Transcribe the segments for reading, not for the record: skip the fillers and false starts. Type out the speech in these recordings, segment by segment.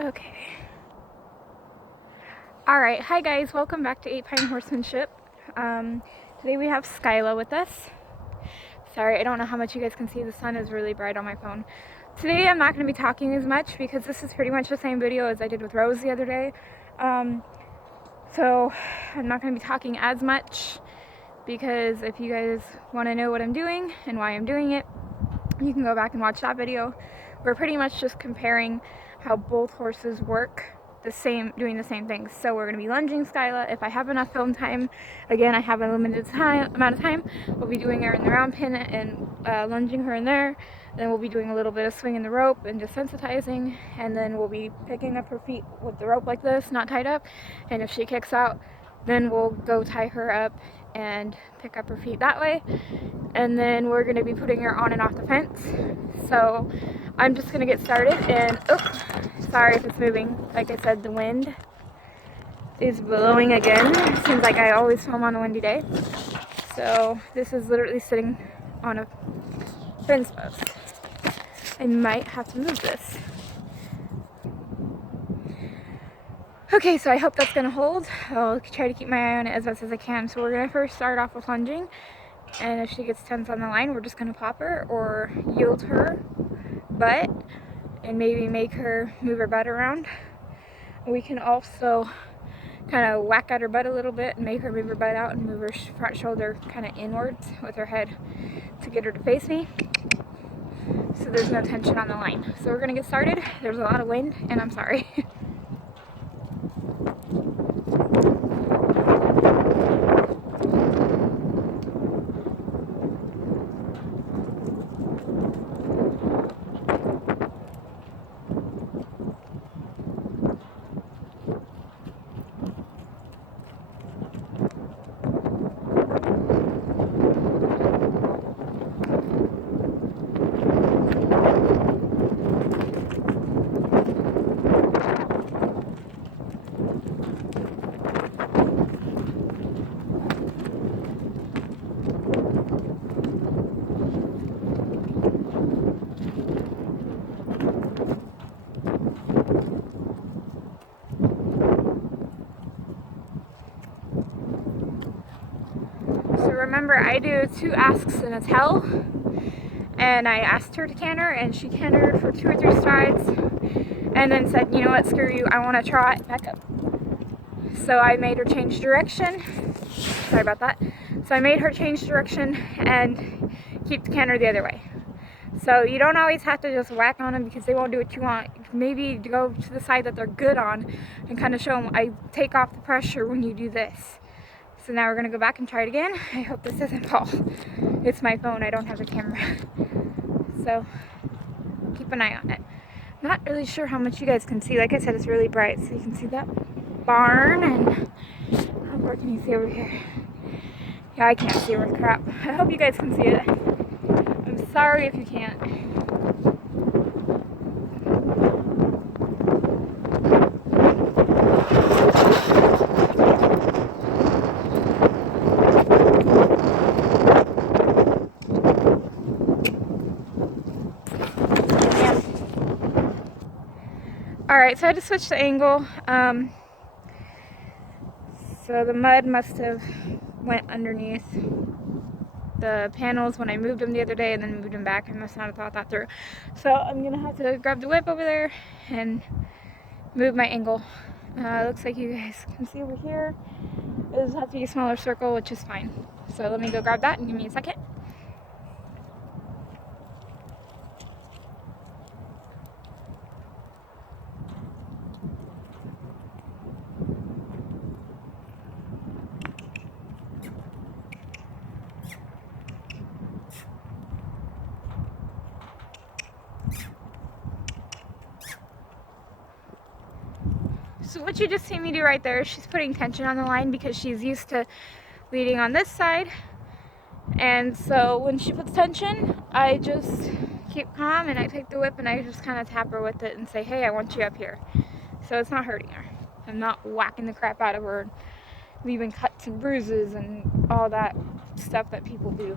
Okay. Alright, hi guys, welcome back to 8 Pine Horsemanship. Today we have Skyla with us. Sorry, I don't know how much you guys can see, the sun is really bright on my phone. Today I'm not going to be talking as much because this is pretty much the same video as I did with Rose the other day. So I'm not going to be talking as much because if you guys want to know what I'm doing and why I'm doing it, you can go back and watch that video. We're pretty much just comparing how both horses work doing the same things. So we're going to be lunging Skyla. If I have enough film time, again I have a limited amount of time, we'll be doing her in the round pin and lunging her in there. Then we'll be doing a little bit of swinging the rope and desensitizing, and then we'll be picking up her feet with the rope like this, not tied up, and if she kicks out, then we'll go tie her up and pick up her feet that way. And then we're going to be putting her on and off the fence. So I'm just going to get started, and sorry if it's moving. Like I said, the wind is blowing again. Seems like I always film on a windy day. So this is literally sitting on a fence post. I might have to move this. Okay, so I hope that's going to hold. I'll try to keep my eye on it as best as I can. So we're going to first start off with lunging. And if she gets tense on the line, we're just going to pop her or yield her butt and maybe make her move her butt around. We can also kind of whack at her butt a little bit and make her move her butt out and move her front shoulder kind of inwards with her head to get her to face me, so there's no tension on the line. So we're going to get started. There's a lot of wind and I'm sorry. So remember, I do 2 asks and a tell, and I asked her to canter, and she cantered for 2 or 3 strides, and then said, you know what, screw you, I want to trot back up. So I made her change direction. Sorry about that. So I made her change direction and keep the canter the other way. So you don't always have to just whack on them because they won't do what you want. Maybe go to the side that they're good on and kind of show them, I take off the pressure when you do this. So now we're going to go back and try it again. I hope this doesn't fall. It's my phone, I don't have a camera. So keep an eye on it. Not really sure how much you guys can see. Like I said, it's really bright, so you can see that barn, and how far can you see over here? Yeah, I can't see worth crap. I hope you guys can see it. I'm sorry if you can't. Alright, so I had to switch the angle. So the mud must have went underneath the panels when I moved them the other day and then moved them back. I must not have thought that through. So I'm going to have to grab the whip over there and move my angle. Looks like you guys can see over here. This has to be a smaller circle, which is fine. So let me go grab that and give me a second. So what you just see me do right there is she's putting tension on the line because she's used to leading on this side. And so when she puts tension, I just keep calm and I take the whip and I just kind of tap her with it and say, hey, I want you up here. So it's not hurting her. I'm not whacking the crap out of her, leaving cuts and bruises and all that stuff that people do.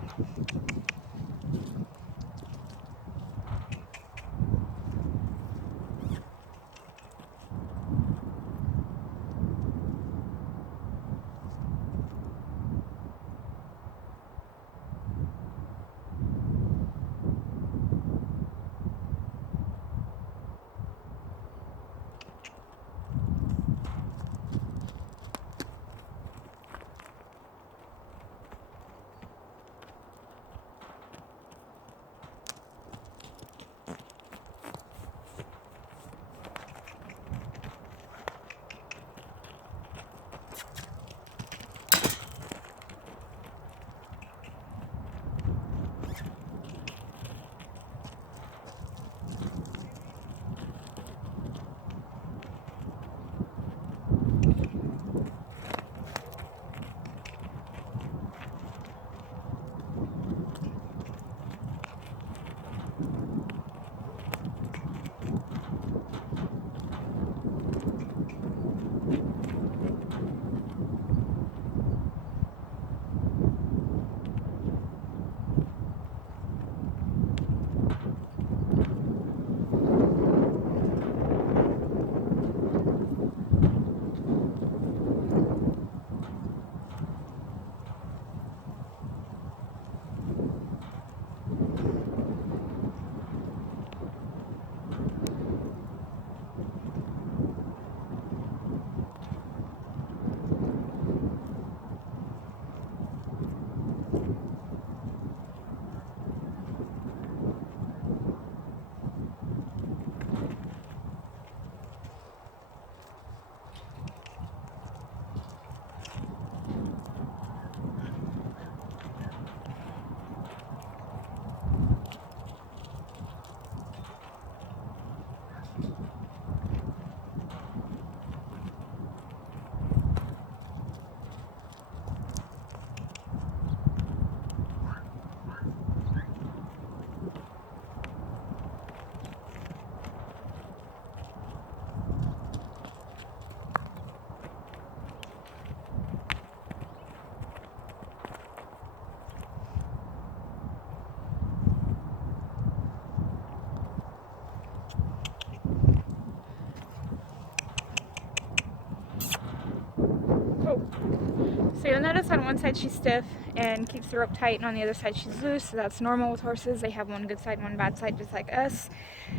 So you'll notice on one side she's stiff and keeps the rope tight, and on the other side she's loose. So that's normal with horses. They have one good side, one bad side, just like us.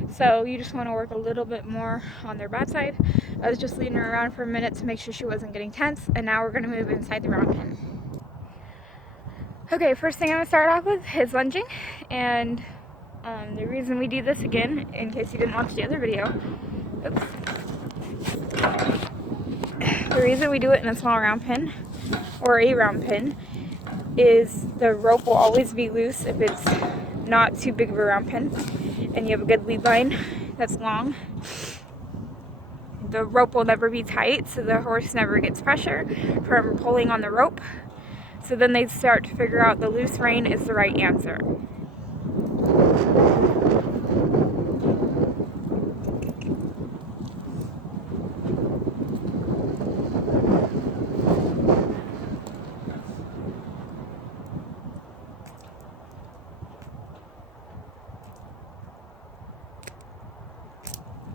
So you just want to work a little bit more on their bad side. I was just leading her around for a minute to make sure she wasn't getting tense, and now we're going to move inside the round pen. Okay, first thing I'm going to start off with is lunging, and the reason we do this, again, in case you didn't watch the other video, the reason we do it in a small round pen, or a round pen, is the rope will always be loose if it's not too big of a round pen, and you have a good lead line that's long. The rope will never be tight, so the horse never gets pressure from pulling on the rope. So then they start to figure out the loose rein is the right answer.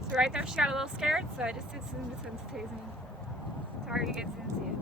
So right there she got a little scared, so I just did some desensitizing. Sorry you guys didn't see it.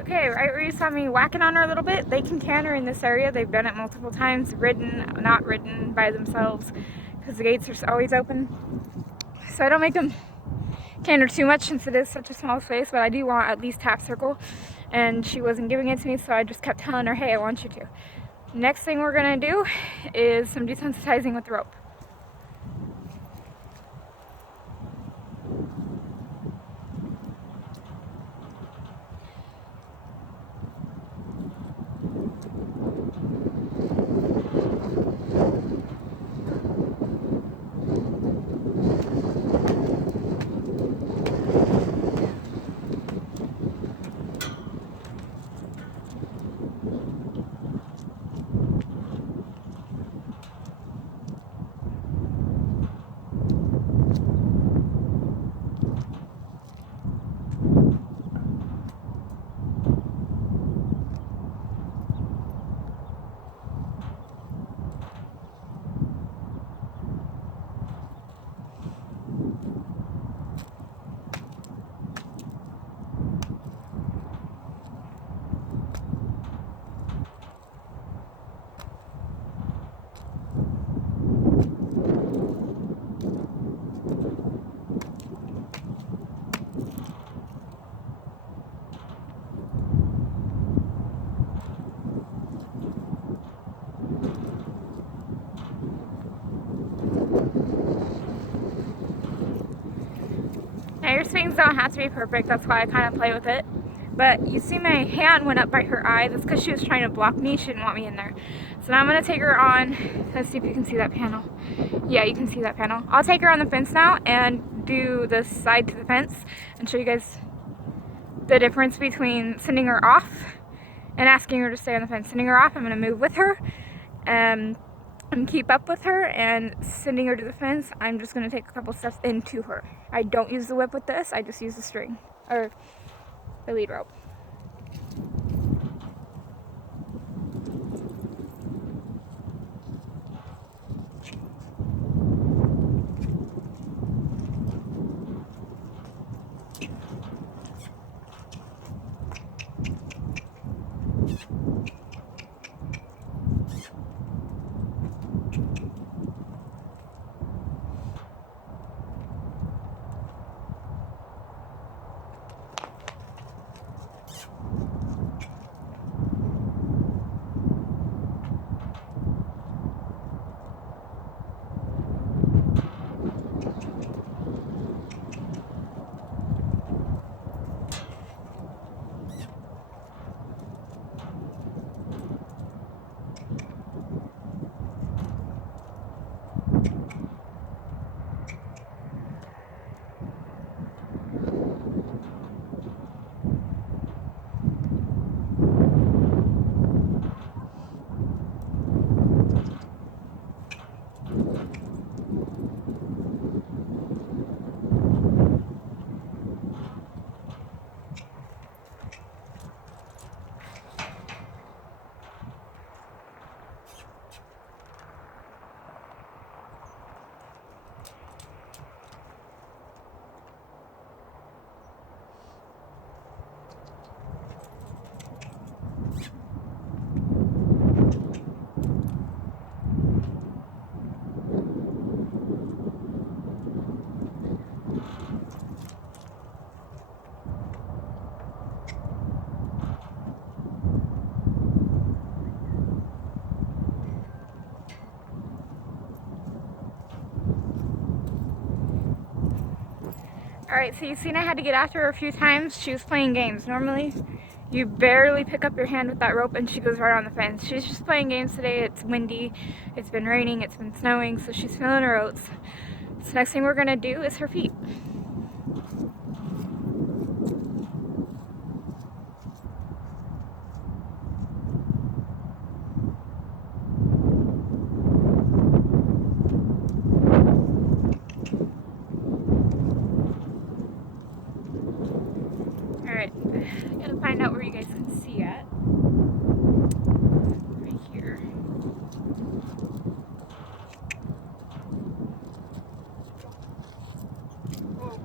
Okay, right where you saw me whacking on her a little bit, they can canter in this area. They've done it multiple times, ridden, not ridden by themselves, because the gates are always open. So I don't make them canter too much since it is such a small space, but I do want at least half circle, and she wasn't giving it to me, so I just kept telling her, hey, I want you to. Next thing we're gonna do is some desensitizing with the rope. Now your swings don't have to be perfect, that's why I kind of play with it. But you see my hand went up by her eye, that's because she was trying to block me, she didn't want me in there. So now I'm going to take her on, let's see if you can see that panel. Yeah, you can see that panel. I'll take her on the fence now and do the side to the fence and show you guys the difference between sending her off and asking her to stay on the fence. Sending her off, I'm going to move with her and keep up with her, and sending her to the fence, I'm just going to take a couple steps into her. I don't use the whip with this, I just use the string, or the lead rope. Alright, so you've seen I had to get after her a few times. She was playing games. Normally, you barely pick up your hand with that rope and she goes right on the fence. She's just playing games today. It's windy, it's been raining, it's been snowing, so she's feeling her oats. So next thing we're gonna do is her feet. Alright, I gotta find out where you guys can see at. Right here. Whoa.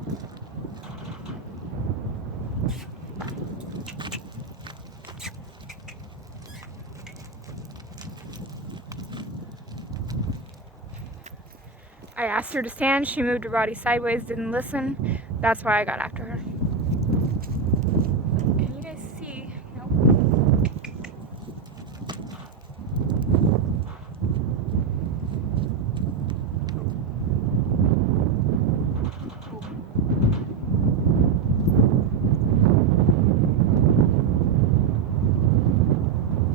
I asked her to stand, she moved her body sideways, didn't listen. That's why I got after her. Can you guys see? Nope.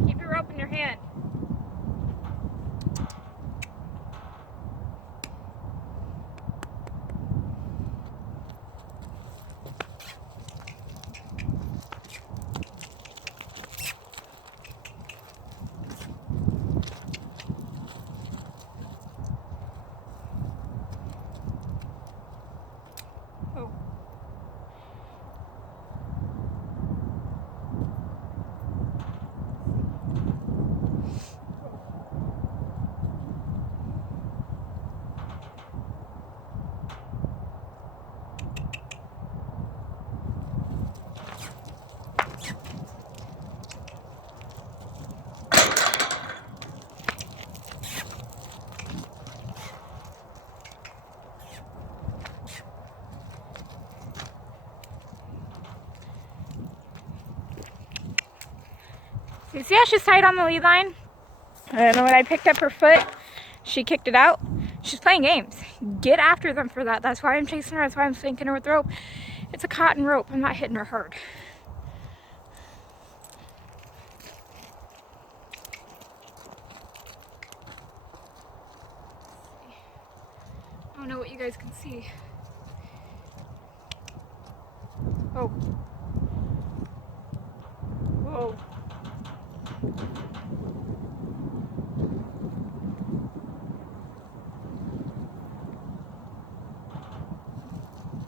Keep your rope in your hand. Oh. You see how she's tight on the lead line? And when I picked up her foot, she kicked it out. She's playing games. Get after them for that. That's why I'm chasing her. That's why I'm spanking her with rope. It's a cotton rope. I'm not hitting her hard. I don't know what you guys can see. Oh. Whoa.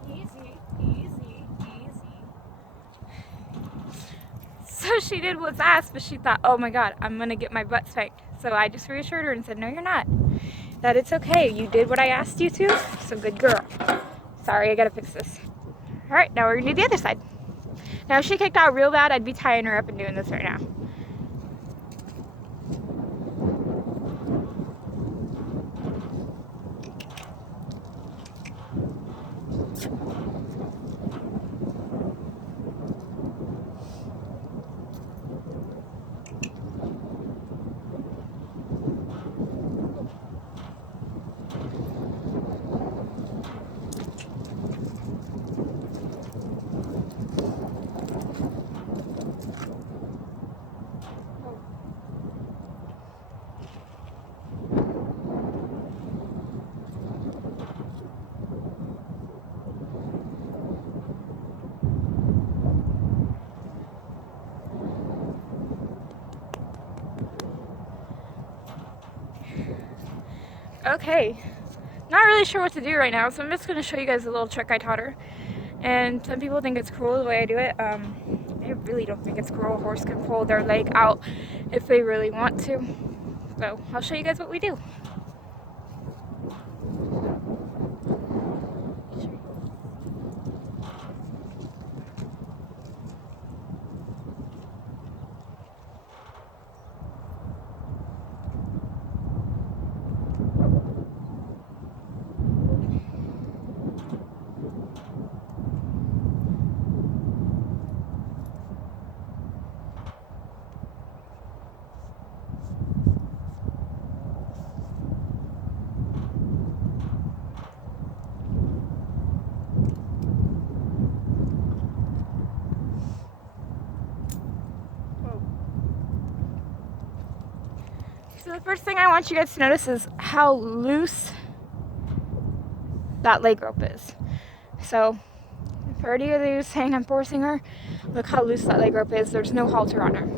Easy, easy, easy. So she did what's asked, but she thought, oh my god, I'm gonna get my butt spanked. So I just reassured her and said, no, you're not. That it's okay. You did what I asked you to, so good girl. Sorry, I gotta fix this. Alright, now we're gonna do the other side. Now if she kicked out real bad, I'd be tying her up and doing this right now. Okay, not really sure what to do right now, so I'm just going to show you guys a little trick I taught her. And some people think it's cruel the way I do it. I really don't think it's cruel. A horse can pull their leg out if they really want to. So I'll show you guys what we do. So the first thing I want you guys to notice is how loose that leg rope is. So for any of you saying I'm forcing her, look how loose that leg rope is. There's no halter on her.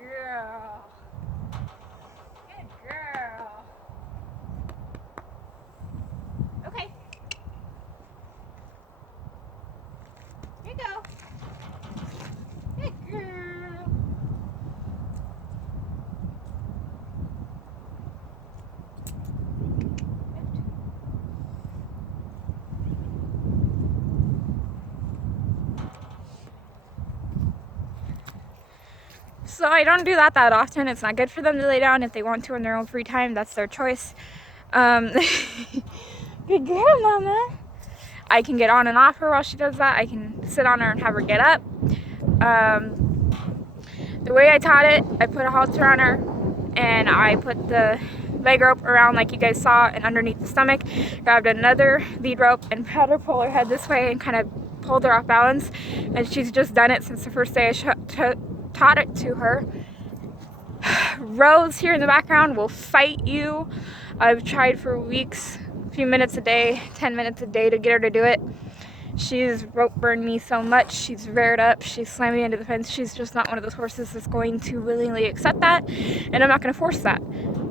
Girl. Good girl. Okay. Here you go. Good girl. So I don't do that often. It's not good for them to lay down. If they want to in their own free time, that's their choice. Good girl, Mama. I can get on and off her while she does that. I can sit on her and have her get up. The way I taught it, I put a halter on her and I put the leg rope around like you guys saw and underneath the stomach, grabbed another lead rope and had her pull her head this way and kind of pulled her off balance. And she's just done it since the first day I taught it to her. Rose here in the background will fight you. I've tried for weeks, a few minutes a day, 10 minutes a day to get her to do it. She's rope burned me so much. She's reared up. She's slammed me into the fence. She's just not one of those horses that's going to willingly accept that, and I'm not going to force that.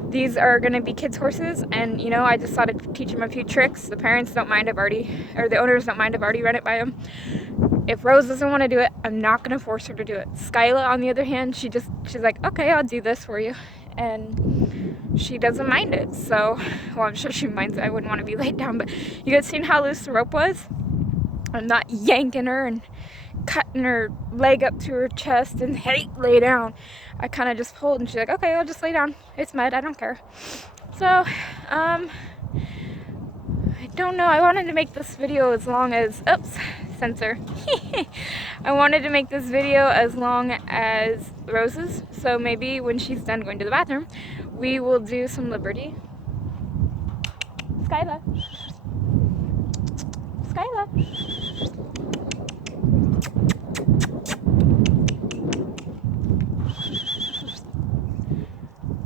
These are going to be kids' horses, and you know, I just thought I'd teach them a few tricks. The parents don't mind. The owners don't mind. I've already run it by them. If Rose doesn't want to do it, I'm not going to force her to do it. Skyla, on the other hand, she's like, okay, I'll do this for you, and she doesn't mind it. So, well, I'm sure she minds it. I wouldn't want to be laid down, but you guys seen how loose the rope was? I'm not yanking her and cutting her leg up to her chest and hey, lay down. I kind of just pulled and she's like, okay, I'll just lay down. It's mud, I don't care. So, I don't know. I wanted to make this video as long as, oops, censor. I wanted to make this video as long as Rose's. So maybe when she's done going to the bathroom, we will do some Liberty. Skyla. Skyla.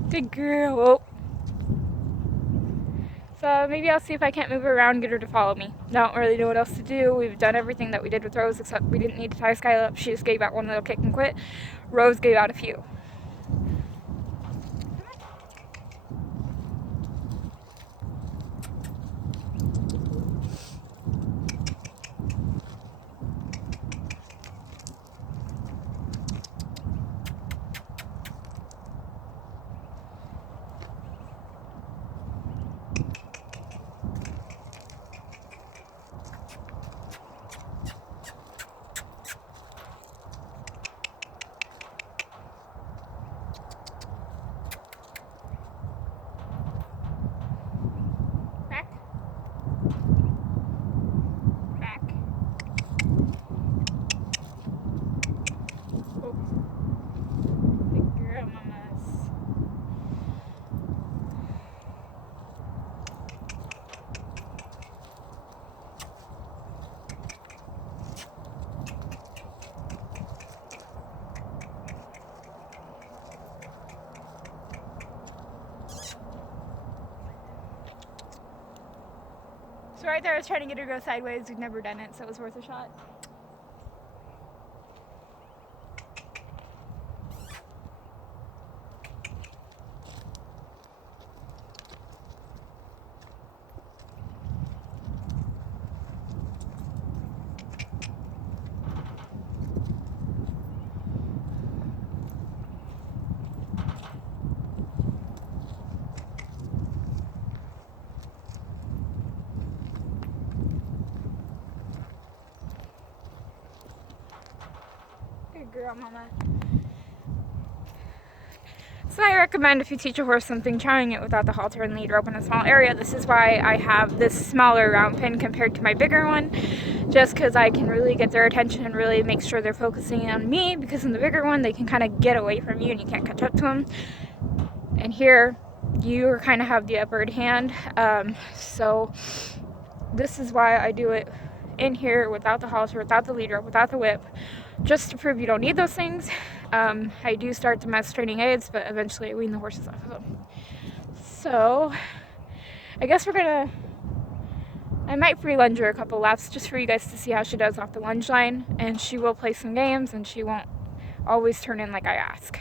Good girl. Oh. So maybe I'll see if I can't move her around and get her to follow me. Don't really know what else to do. We've done everything that we did with Rose, except we didn't need to tie Skyla up. She just gave out one little kick and quit. Rose gave out a few. So right there I was trying to get her to go sideways. We've never done it, so it was worth a shot. Good girl, Mama. So I recommend if you teach a horse something, trying it without the halter and lead rope in a small area. This is why I have this smaller round pin compared to my bigger one, just because I can really get their attention and really make sure they're focusing on me, because in the bigger one they can kind of get away from you and you can't catch up to them. And here you kind of have the upper hand, so this is why I do it in here without the halter, without the lead rope, without the whip, just to prove you don't need those things. I do start them as training aids, but eventually I wean the horses off of them. So I guess I might free lunge her a couple laps just for you guys to see how she does off the lunge line, and she will play some games and she won't always turn in like I ask.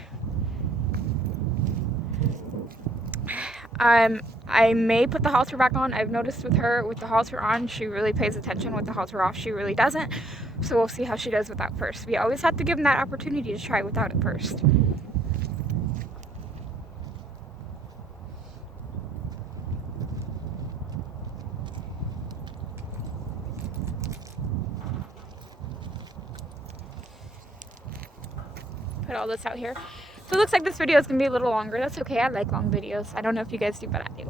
I may put the halter back on. I've noticed with her, with the halter on, she really pays attention. With the halter off, she really doesn't. So we'll see how she does with that first. We always have to give them that opportunity to try without it first. Put all this out here. So it looks like this video is going to be a little longer. That's okay. I like long videos. I don't know if you guys do, but I do.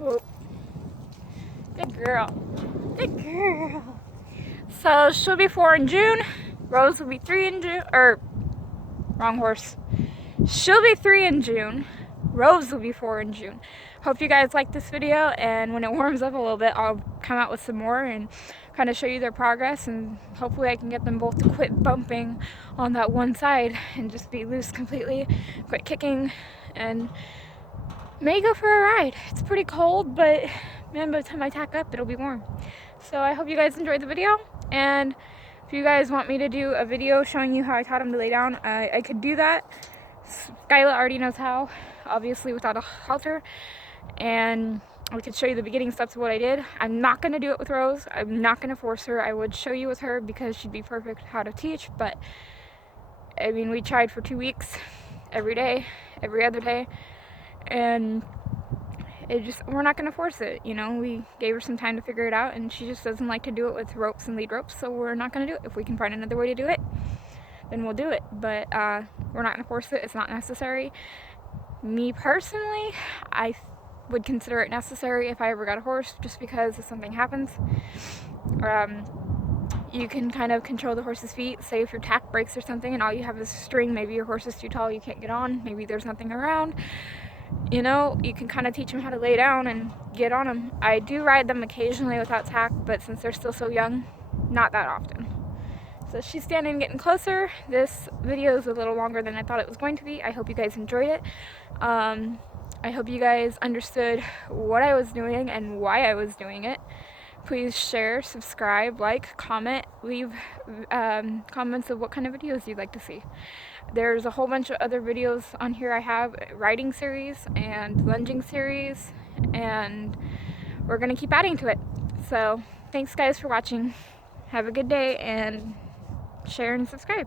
Oh. Good girl. Good girl. So she'll be 4 in June. Rose will be 3 in June. Or, wrong horse. She'll be 3 in June. Rose will be 4 in June. Hope you guys like this video, and when it warms up a little bit, I'll come out with some more and kind of show you their progress, and hopefully I can get them both to quit bumping on that one side and just be loose completely, quit kicking, and may go for a ride. It's pretty cold, but man, by the time I tack up, it'll be warm. So I hope you guys enjoyed the video, and if you guys want me to do a video showing you how I taught him to lay down, I could do that. Skyla already knows how, obviously without a halter, and I could show you the beginning steps of what I did. I'm not going to do it with Rose. I'm not going to force her. I would show you with her because she'd be perfect how to teach, but I mean, we tried for 2 weeks, every day, every other day, and we're not going to force it, you know. We gave her some time to figure it out, and she just doesn't like to do it with ropes and lead ropes, so we're not going to do it. If we can find another way to do it, then we'll do it, but we're not going to force it. It's not necessary. Me personally, I would consider it necessary if I ever got a horse, just because if something happens, you can kind of control the horse's feet. Say if your tack breaks or something and all you have is string, maybe your horse is too tall, you can't get on, maybe there's nothing around, you know, you can kind of teach them how to lay down and get on them. I do ride them occasionally without tack, but since they're still so young, not that often. So she's standing and getting closer. This video is a little longer than I thought it was going to be. I hope you guys enjoyed it. I hope you guys understood what I was doing and why I was doing it. Please share, subscribe, like, comment, leave comments of what kind of videos you'd like to see. There's a whole bunch of other videos on here. I have riding series and lunging series, and we're going to keep adding to it. So thanks guys for watching. Have a good day, and share and subscribe.